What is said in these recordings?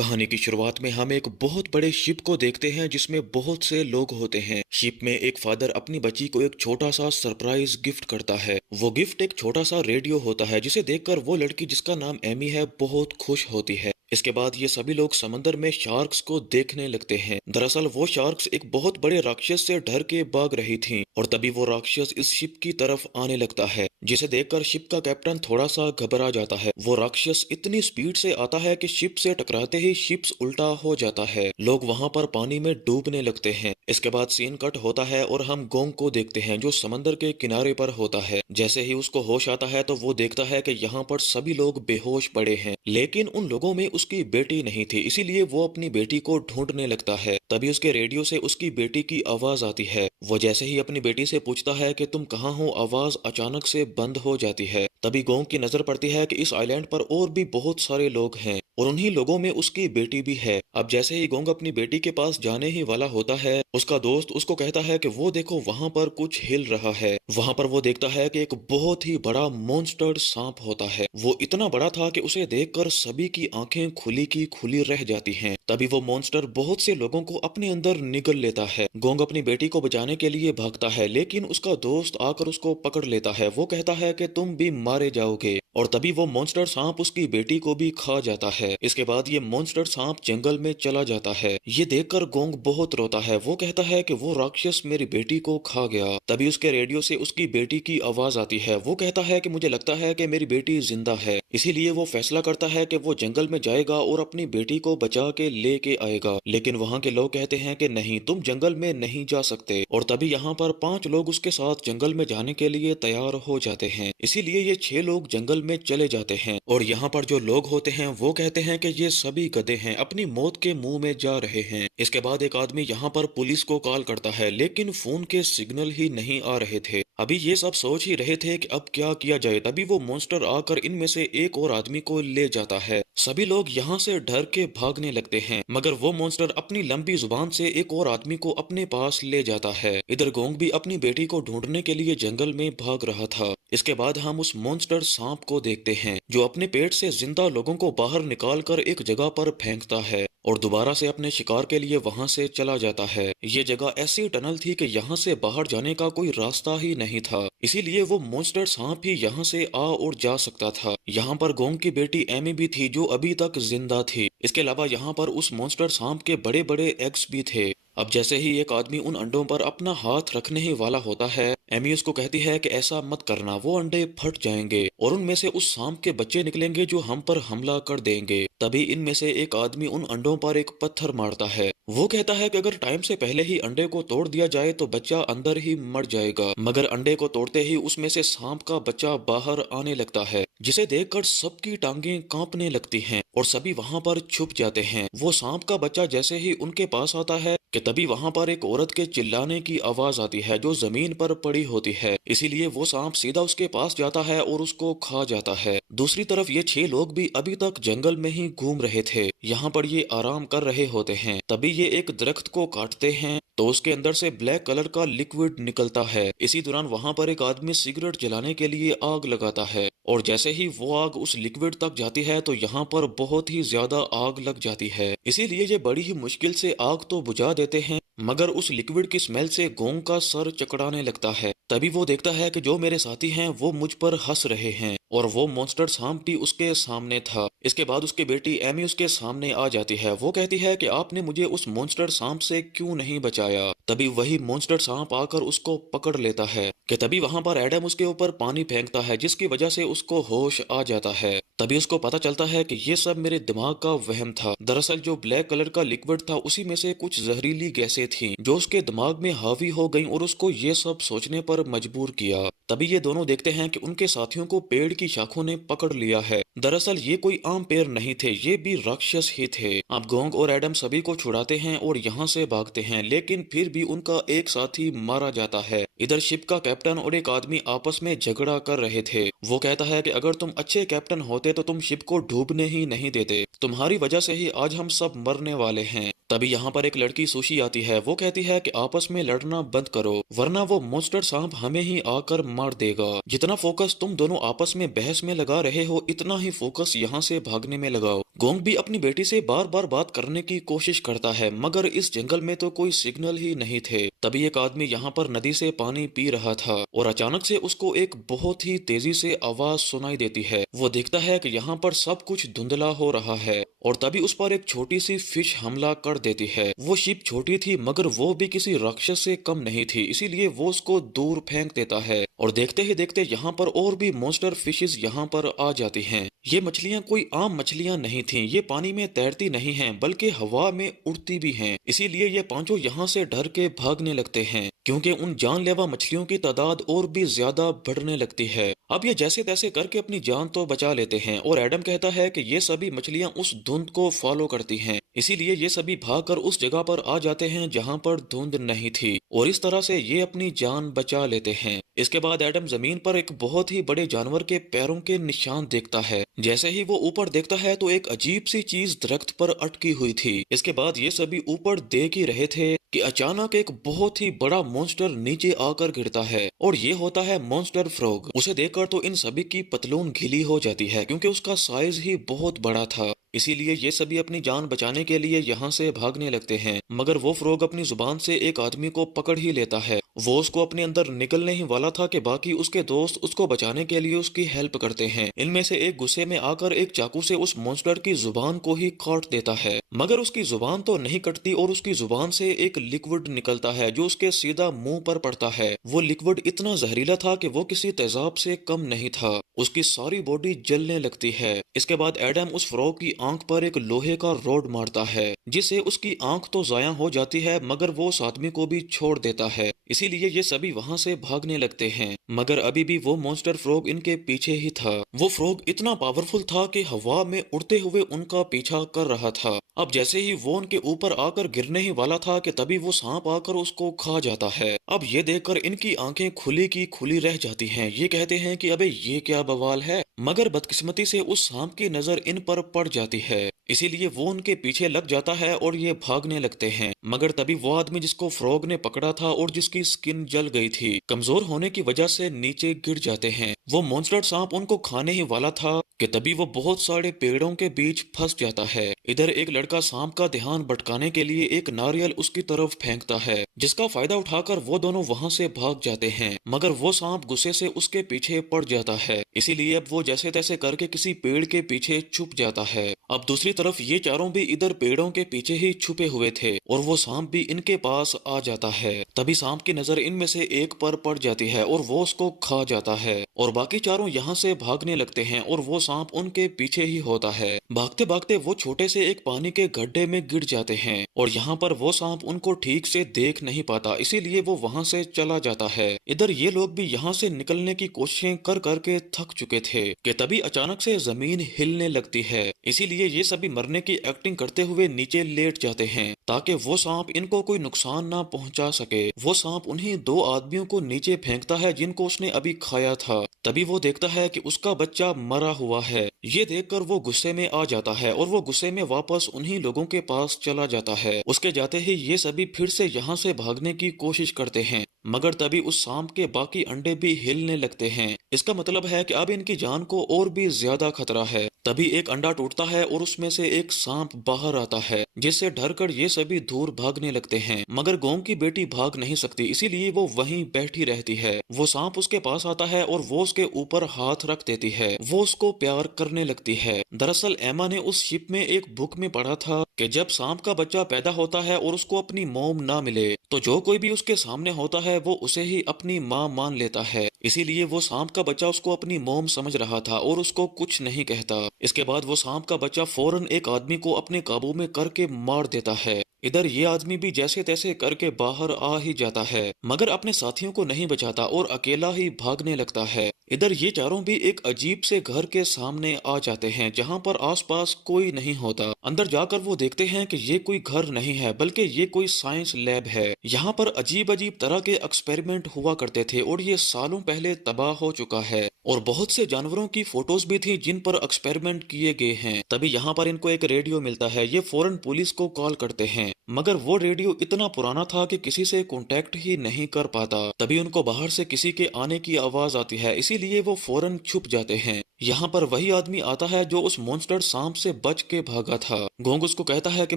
कहानी की शुरुआत में हम एक बहुत बड़े शिप को देखते हैं जिसमें बहुत से लोग होते हैं। शिप में एक फादर अपनी बच्ची को एक छोटा सा सरप्राइज गिफ्ट करता है। वो गिफ्ट एक छोटा सा रेडियो होता है जिसे देखकर वो लड़की जिसका नाम एमी है बहुत खुश होती है। इसके बाद ये सभी लोग समंदर में शार्क्स को देखने लगते हैं। दरअसल वो शार्क्स एक बहुत बड़े राक्षस से डर के भाग रही थीं और तभी वो राक्षस इस शिप की तरफ आने लगता है, जिसे देखकर शिप का कैप्टन थोड़ा सा घबरा जाता है। वो राक्षस इतनी स्पीड से आता है कि शिप से टकराते ही शिप उल्टा हो जाता है। लोग वहां पर पानी में डूबने लगते हैं। इसके बाद सीन कट होता है और हम गोंग को देखते हैं जो समंदर के किनारे पर होता है। जैसे ही उसको होश आता है तो वो देखता है कि यहाँ पर सभी लोग बेहोश पड़े हैं, लेकिन उन लोगों में उसकी बेटी नहीं थी, इसीलिए वो अपनी बेटी को ढूंढने लगता है। तभी उसके रेडियो से उसकी बेटी की आवाज आती है। वो जैसे ही अपनी बेटी से पूछता है कि तुम कहाँ हो, आवाज अचानक से बंद हो जाती है। तभी गोंग की नजर पड़ती है कि इस आइलैंड पर और भी बहुत सारे लोग हैं और उन्हीं लोगों में उसकी बेटी भी है। अब जैसे ही गोंग अपनी बेटी के पास जाने ही वाला होता है, उसका दोस्त उसको कहता है कि वो देखो वहां पर कुछ हिल रहा है। वहां पर वो देखता है कि एक बहुत ही बड़ा मॉन्स्टर सांप होता है। वो इतना बड़ा था कि उसे देखकर सभी की आंखें खुली की खुली रह जाती हैं। तभी वो मॉन्स्टर बहुत से लोगों को अपने अंदर निगल लेता है। गोंग अपनी बेटी को बचाने के लिए भागता है, लेकिन उसका दोस्त आकर उसको पकड़ लेता है। वो कहता है कि तुम भी मारे जाओगे और तभी वो मॉन्स्टर सांप उसकी बेटी को भी खा जाता है। इसके बाद ये मॉन्स्टर सांप जंगल में चला जाता है। ये देखकर गोंग बहुत रोता है। वो कहता है कि वो राक्षस मेरी बेटी को खा गया। तभी उसके रेडियो से उसकी बेटी की आवाज आती है। वो कहता है कि मुझे लगता है कि मेरी बेटी जिंदा है, इसीलिए वो फैसला करता है कि वो जंगल में जाएगा और अपनी बेटी को बचा के लेके आएगा। लेकिन वहाँ के लोग कहते हैं कि नहीं, तुम जंगल में नहीं जा सकते। और तभी यहाँ पर 5 लोग उसके साथ जंगल में जाने के लिए तैयार हो जाते हैं, इसीलिए ये 6 लोग जंगल में चले जाते हैं। और यहाँ पर जो लोग होते हैं वो कहते हैं कि ये सभी गधे हैं, अपनी मौत के मुंह में जा रहे हैं। इसके बाद एक आदमी यहाँ पर पुलिस को कॉल करता है, लेकिन फोन के सिग्नल ही नहीं आ रहे थे। अभी ये सब सोच ही रहे थे कि अब क्या किया जाए, तभी वो मॉन्स्टर आकर इनमें से एक और आदमी को ले जाता है। सभी लोग यहाँ से डर के भागने लगते हैं, मगर वो मॉन्स्टर अपनी लंबी जुबान से एक और आदमी को अपने पास ले जाता है। इधर गोंग भी अपनी बेटी को ढूंढने के लिए जंगल में भाग रहा था। इसके बाद हम उस मॉन्स्टर सांप को देखते हैं जो अपने पेट से जिंदा लोगों को बाहर निकाल कर एक जगह पर फेंकता है और दोबारा से अपने शिकार के लिए वहां से चला जाता है। ये जगह ऐसी टनल थी कि यहाँ से बाहर जाने का कोई रास्ता ही नहीं था, इसीलिए वो मॉन्स्टर सांप ही यहाँ से आ और जा सकता था। यहाँ पर गोंग की बेटी एमी भी थी जो अभी तक जिंदा थी। इसके अलावा यहाँ पर उस मॉन्स्टर सांप के बड़े बड़े एग्स भी थे। अब जैसे ही एक आदमी उन अंडों पर अपना हाथ रखने ही वाला होता है, एमी उसको कहती है कि ऐसा मत करना, वो अंडे फट जाएंगे और उनमें से उस सांप के बच्चे निकलेंगे जो हम पर हमला कर देंगे। तभी इनमें से एक आदमी उन अंडों पर एक पत्थर मारता है। वो कहता है कि अगर टाइम से पहले ही अंडे को तोड़ दिया जाए तो बच्चा अंदर ही मर जाएगा, मगर अंडे को तोड़ते ही उसमें से सांप का बच्चा बाहर आने लगता है, जिसे देखकर सबकी टांगें कांपने लगती हैं और सभी वहां पर छुप जाते हैं। वो सांप का बच्चा जैसे ही उनके पास आता है कि तभी वहां पर एक औरत के चिल्लाने की आवाज आती है जो जमीन पर पड़ी होती है, इसीलिए वो सांप सीधा उसके पास जाता है और उसको खा जाता है। दूसरी तरफ ये 6 लोग भी अभी तक जंगल में ही घूम रहे थे। यहाँ पर ये आराम कर रहे होते हैं, तभी ये एक दरख्त को काटते हैं तो उसके अंदर से ब्लैक कलर का लिक्विड निकलता है। इसी दौरान वहां पर एक आदमी सिगरेट जलाने के लिए आग लगाता है और जैसे ही वो आग उस लिक्विड तक जाती है तो यहाँ पर बहुत ही ज्यादा आग लग जाती है। इसीलिए ये बड़ी ही मुश्किल से आग तो बुझा देते हैं, मगर उस लिक्विड की स्मेल से गोंग का सर चकराने लगता है। तभी वो देखता है कि जो मेरे साथी हैं वो मुझ पर हंस रहे हैं और वो मॉन्स्टर सांप भी उसके सामने था। इसके बाद उसकी बेटी एमी उसके सामने आ जाती है। वो कहती है कि आपने मुझे उस मॉन्स्टर सांप से क्यों नहीं बचाया। तभी वही मॉन्स्टर सांप आकर उसको पकड़ लेता है कि तभी वहां पर एडम उसके ऊपर पानी फेंकता है, जिसकी वजह से उसको होश आ जाता है। तभी उसको पता चलता है कि ये सब मेरे दिमाग का वहम था। दरअसल जो ब्लैक कलर का लिक्विड था उसी में से कुछ जहरीली गैसें थीं जो उसके दिमाग में हावी हो गईं और उसको ये सब सोचने पर मजबूर किया। तभी ये दोनों देखते हैं कि उनके साथियों को पेड़ की शाखों ने पकड़ लिया है। दरअसल ये कोई आम पेड़ नहीं थे, ये भी राक्षस ही थे। अब गोंग और एडम सभी को छुड़ाते हैं और यहाँ से भागते हैं, लेकिन फिर भी उनका एक साथी मारा जाता है। इधर शिप का कैप्टन और एक आदमी आपस में झगड़ा कर रहे थे। वो कहता है कि अगर तुम अच्छे कैप्टन होते तो तुम शिप को डूबने ही नहीं देते, तुम्हारी वजह से ही आज हम सब मरने वाले हैं। तभी यहाँ पर एक लड़की सुशी आती है। वो कहती है कि आपस में लड़ना बंद करो, वरना वो मॉन्स्टर सांप हमें ही आकर मार देगा। जितना फोकस तुम दोनों आपस में बहस में लगा रहे हो, इतना ही फोकस यहाँ से भागने में लगाओ। गोंग भी अपनी बेटी से बार बार बात करने की कोशिश करता है, मगर इस जंगल में तो कोई सिग्नल ही नहीं थे। तभी एक आदमी यहाँ पर नदी से पानी पी रहा था और अचानक से उसको एक बहुत ही तेजी से आवाज सुनाई देती है। वो देखता है कि यहाँ पर सब कुछ धुंधला हो रहा है और तभी उस पर एक छोटी सी फिश हमला कर देती है। वो शिप छोटी थी, मगर वो भी किसी राक्षस से कम नहीं थी, इसीलिए वो उसको दूर फेंक देता है और देखते ही देखते यहाँ पर और भी मॉन्स्टर फिशेस यहाँ पर आ जाती हैं। ये मछलियाँ कोई आम मछलियाँ नहीं थीं, ये पानी में तैरती नहीं हैं, बल्कि हवा में उड़ती भी हैं। इसीलिए ये पांचों यहाँ से डर के भागने लगते हैं, क्योंकि उन जानलेवा मछलियों की तादाद और भी ज्यादा बढ़ने लगती है। अब ये जैसे तैसे करके अपनी जान तो बचा लेते हैं और एडम कहता है कि ये सभी मछलियां उस धुंध को फॉलो करती हैं, इसीलिए ये सभी भागकर उस जगह पर आ जाते हैं जहां पर धुंध नहीं थी और इस तरह से ये अपनी जान बचा लेते हैं। इसके बाद एडम जमीन पर एक बहुत ही बड़े जानवर के पैरों के निशान देखता है। जैसे ही वो ऊपर देखता है तो एक अजीब सी चीज दरख्त पर अटकी हुई थी। इसके बाद ये सभी ऊपर देख ही रहे थे कि अचानक एक बहुत ही बड़ा मॉन्स्टर नीचे आकर गिरता है और ये होता है मॉन्स्टर फ्रॉग। उसे देखकर तो इन सभी की पतलून गीली हो जाती है, क्योंकि उसका साइज ही बहुत बड़ा था। इसीलिए ये सभी अपनी जान बचाने के लिए यहाँ से भागने लगते हैं, मगर वो फ्रॉग अपनी जुबान से एक आदमी को पकड़ ही लेता है। वो उसको अपने अंदर निकलने ही वाला था कि बाकी उसके दोस्त उसको बचाने के लिए उसकी हेल्प करते हैं। इनमें से एक गुस्से में आकर एक चाकू से उस मॉन्स्टर की जुबान को ही काट देता है, मगर उसकी जुबान तो नहीं कटती और उसकी जुबान से एक लिक्विड निकलता है जो उसके सीधा मुंह पर पड़ता है। वो लिक्विड इतना जहरीला था कि वो किसी तेजाब से कम नहीं था। उसकी सारी बॉडी जलने लगती है। इसके बाद एडम उस फ्रॉग की आंख पर एक लोहे का रॉड मारता है, जिससे उसकी आंख तो जाया हो जाती है, मगर वो उस आदमी को भी छोड़ देता है। इसीलिए ये सभी वहां से भागने लगते हैं, मगर अभी भी वो मॉन्स्टर फ्रॉग इनके पीछे ही था। वो फ्रॉग इतना पावरफुल था कि हवा में उड़ते हुए उनका पीछा कर रहा था। अब जैसे ही वो उनके ऊपर आकर गिरने ही वाला था कि तभी वो सांप आकर उसको खा जाता है। अब ये देखकर इनकी आंखें खुली की खुली रह जाती हैं। ये कहते हैं कि अबे ये क्या बवाल है, मगर बदकिस्मती से उस सांप की नजर इन पर पड़ जाती है, इसीलिए वो उनके पीछे लग जाता है और ये भागने लगते हैं। मगर तभी वो आदमी जिसको फ्रॉग ने पकड़ा था और जिसकी स्किन जल गई थी, कमजोर होने की वजह से नीचे गिर जाते हैं। वो मॉन्स्टर सांप उनको खाने ही वाला था कि तभी वो बहुत सारे पेड़ों के बीच फंस जाता है। इधर एक लड़का सांप का ध्यान भटकाने के लिए एक नारियल उसकी तरफ फेंकता है, जिसका फायदा उठाकर वो दोनों वहां से भाग जाते हैं, मगर वो सांप गुस्से से उसके पीछे पड़ जाता है। इसीलिए अब वो जैसे तैसे करके किसी पेड़ के पीछे छुप जाता है। अब दूसरी तरफ ये चारों भी इधर पेड़ों के पीछे ही छुपे हुए थे और वो सांप भी इनके पास आ जाता है। तभी सांप की नजर इनमें से एक पर पड़ जाती है और वो उसको खा जाता है और बाकी चारों यहाँ से भागने लगते हैं और वो सांप उनके पीछे ही होता है। भागते भागते वो छोटे से एक पानी के गड्ढे में गिर जाते हैं और यहाँ पर वो सांप उनको ठीक से देख नहीं पाता, इसीलिए वो वहाँ से चला जाता है। इधर ये लोग भी यहाँ से निकलने की कोशिशें कर करके थक चुके थे कि तभी अचानक से जमीन हिलने लगती है। इसीलिए ये सभी मरने की एक्टिंग करते हुए नीचे लेट जाते हैं ताकि वो सांप इनको कोई नुकसान ना पहुंचा सके। वो सांप उन्हीं दो आदमियों को नीचे फेंकता है जिनको उसने अभी खाया था। तभी वो देखता है कि उसका बच्चा मरा हुआ है। ये देखकर वो गुस्से में आ जाता है और वो गुस्से में वापस उन्हीं लोगों के पास चला जाता है। उसके जाते ही ये सभी फिर से यहाँ से भागने की कोशिश करते हैं, मगर तभी उस सांप के बाकी अंडे भी हिलने लगते हैं। इसका मतलब है कि अब इनकी जान को और भी ज्यादा खतरा है। तभी एक अंडा टूटता है और उसमें से एक सांप बाहर आता है, जिससे डरकर ये सभी दूर भागने लगते हैं, मगर गोंग की बेटी भाग नहीं सकती, इसीलिए वो वहीं बैठी रहती है। वो सांप उसके पास आता है और वो उसके ऊपर हाथ रख देती है। वो उसको प्यार करने लगती है। दरअसल एमा ने उस शिप में एक बुक में पढ़ा था कि जब सांप का बच्चा पैदा होता है और उसको अपनी मॉम ना मिले तो जो कोई भी उसके सामने होता है वो उसे ही अपनी माँ मान लेता है। इसीलिए वो सांप का बच्चा उसको अपनी मॉम समझ रहा था और उसको कुछ नहीं कहता। इसके बाद वो सांप का बच्चा फौरन एक आदमी को अपने काबू में करके मार देता है। इधर ये आदमी भी जैसे तैसे करके बाहर आ ही जाता है, मगर अपने साथियों को नहीं बचाता और अकेला ही भागने लगता है। इधर ये चारों भी एक अजीब से घर के सामने आ जाते हैं जहाँ पर आसपास कोई नहीं होता। अंदर जाकर वो देखते हैं कि ये कोई घर नहीं है बल्कि ये कोई साइंस लैब है। यहाँ पर अजीब अजीब तरह के एक्सपेरिमेंट हुआ करते थे और ये सालों पहले तबाह हो चुका है और बहुत से जानवरों की फोटोज भी थी जिन पर एक्सपेरिमेंट किए गए हैं। तभी यहाँ पर इनको एक रेडियो मिलता है। ये फौरन पुलिस को कॉल करते हैं, मगर वो रेडियो इतना पुराना था कि किसी से कांटेक्ट ही नहीं कर पाता। तभी उनको बाहर से किसी के आने की आवाज आती है, इसीलिए वो फौरन छुप जाते हैं। यहाँ पर वही आदमी आता है जो उस मॉन्स्टर सांप से बच के भागा था। गोंग उसको कहता है कि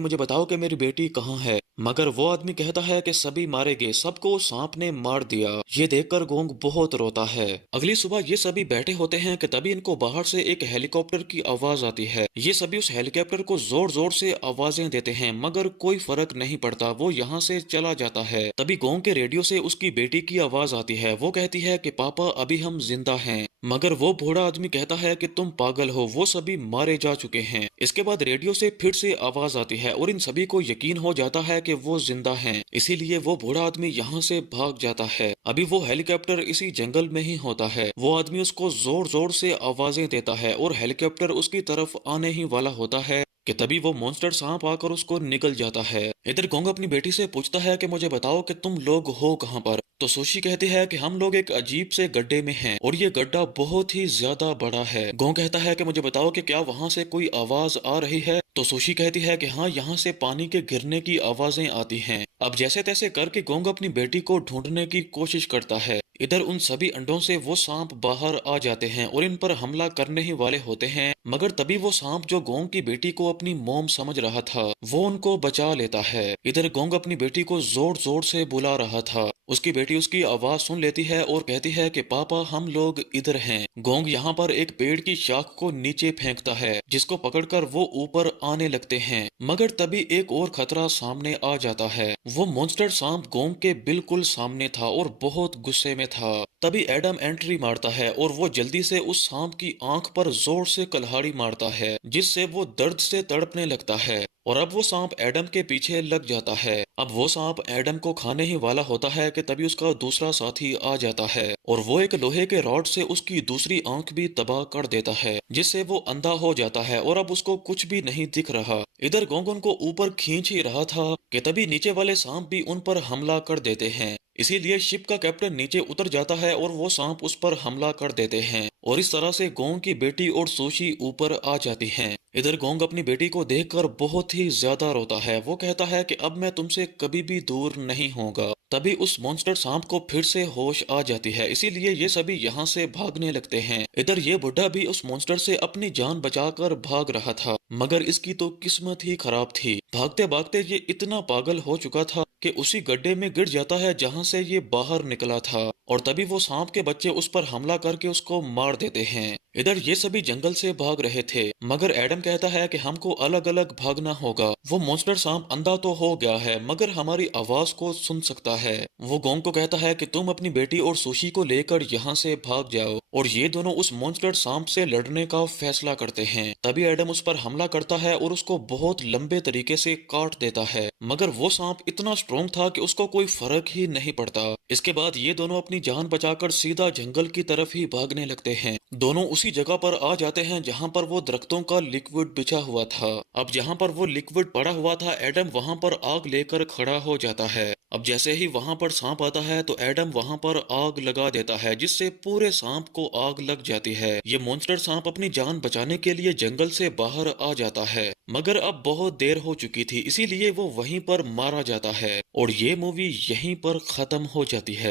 मुझे बताओ कि मेरी बेटी कहाँ है, मगर वो आदमी कहता है कि सभी मारे गए, सबको सांप ने मार दिया। ये देखकर गोंग बहुत रोता है। अगली सुबह ये सभी बैठे होते हैं कि तभी इनको बाहर से एक हेलीकॉप्टर की आवाज आती है। ये सभी उस हेलीकॉप्टर को जोर जोर से आवाजें देते हैं, मगर कोई फर्क नहीं पड़ता, वो यहाँ से चला जाता है। तभी गोंग के रेडियो से उसकी बेटी की आवाज आती है। वो कहती है कि पापा अभी हम जिंदा हैं, मगर वो बूढ़ा आदमी कहता है कि तुम पागल हो, वो सभी मारे जा चुके हैं। इसके बाद रेडियो से फिर से आवाज आती है और इन सभी को यकीन हो जाता है कि वो जिंदा हैं। इसीलिए वो बूढ़ा आदमी यहाँ से भाग जाता है। अभी वो हेलीकॉप्टर इसी जंगल में ही होता है। वो आदमी उसको जोर जोर से आवाजें देता है और हेलीकॉप्टर उसकी तरफ आने ही वाला होता है कि तभी वो मॉन्स्टर सांप आकर उसको निगल जाता है। इधर गोंग अपनी बेटी से पूछता है कि मुझे बताओ कि तुम लोग हो कहाँ पर। तो सुशी कहती है कि हम लोग एक अजीब से गड्ढे में हैं और ये गड्ढा बहुत ही ज्यादा बड़ा है। गोंग कहता है कि मुझे बताओ कि क्या वहाँ से कोई आवाज आ रही है। तो सुशी कहती है कि हाँ, यहाँ से पानी के गिरने की आवाजें आती हैं। अब जैसे तैसे करके गोंग अपनी बेटी को ढूंढने की कोशिश करता है। इधर उन सभी अंडों से वो सांप बाहर आ जाते हैं और इन पर हमला करने ही वाले होते हैं, मगर तभी वो सांप जो गोंग की बेटी को अपनी मॉम समझ रहा था वो उनको बचा लेता है। इधर गोंग अपनी बेटी को जोर जोर से बुला रहा था। उसकी बेटी उसकी आवाज सुन लेती है और कहती है कि पापा हम लोग इधर हैं। गोंग यहाँ पर एक पेड़ की शाख को नीचे फेंकता है, जिसको पकड़कर वो ऊपर आने लगते हैं, मगर तभी एक और खतरा सामने आ जाता है। वो मॉन्स्टर सांप गोंग के बिल्कुल सामने था और बहुत गुस्से में था। तभी एडम एंट्री मारता है और वो जल्दी से उस सांप की आंख पर जोर से कुल्हाड़ी मारता है, जिससे वो दर्द से तड़पने लगता है और अब वो सांप एडम के पीछे लग जाता है। अब वो सांप एडम को खाने ही वाला होता है कि तभी उसका दूसरा साथी आ जाता है और वो एक लोहे के रॉड से उसकी दूसरी आंख भी तबाह कर देता है, जिससे वो अंधा हो जाता है और अब उसको कुछ भी नहीं दिख रहा। इधर गोंगन को ऊपर खींच ही रहा था कि तभी नीचे वाले सांप भी उन पर हमला कर देते हैं। इसीलिए शिप का कैप्टन नीचे उतर जाता है और वो सांप उस पर हमला कर देते हैं और इस तरह से गोंग की बेटी और सुशी ऊपर आ जाती हैं। इधर गोंग अपनी बेटी को देखकर बहुत ही ज्यादा रोता है। वो कहता है कि अब मैं तुमसे कभी भी दूर नहीं होगा। तभी उस मॉन्स्टर सांप को फिर से होश आ जाती है, इसीलिए ये सभी यहाँ से भागने लगते हैं। इधर ये बुढ़ा भी उस मॉन्स्टर से अपनी जान बचाकर भाग रहा था, मगर इसकी तो किस्मत ही खराब थी। भागते भागते ये इतना पागल हो चुका था कि उसी गड्ढे में गिर जाता है जहाँ से ये बाहर निकला था और तभी वो सांप के बच्चे उस पर हमला करके उसको मार देते हैं। इधर ये सभी जंगल से भाग रहे थे, मगर एडम कहता है कि हमको अलग अलग भागना होगा। वो मॉन्स्टर सांप अंधा तो हो गया है, मगर हमारी आवाज को सुन सकता है। वो गोंग को कहता है कि तुम अपनी बेटी और सुशी को लेकर यहाँ से भाग जाओ और ये दोनों उस मॉन्स्टर सांप से लड़ने का फैसला करते हैं। तभी एडम उस पर हमला करता है और उसको बहुत लंबे तरीके से काट देता है, मगर वो सांप इतना स्ट्रॉन्ग था कि उसको कोई फर्क ही नहीं पड़ता। इसके बाद ये दोनों अपनी जान बचाकर सीधा जंगल की तरफ ही भागने लगते हैं। दोनों उसी जगह पर आ जाते हैं जहाँ पर वो दरख्तों का लिक्विड बिछा हुआ था। अब जहाँ पर वो लिक्विड पड़ा हुआ था, एडम वहाँ पर आग लेकर खड़ा हो जाता है। अब जैसे ही वहाँ पर सांप आता है तो एडम वहाँ पर आग लगा देता है, जिससे पूरे सांप को आग लग जाती है। ये मॉन्स्टर सांप अपनी जान बचाने के लिए जंगल से बाहर आ जाता है, मगर अब बहुत देर हो चुकी थी, इसीलिए वो वहीं पर मारा जाता है और ये मूवी यहीं पर खत्म हो जाती है।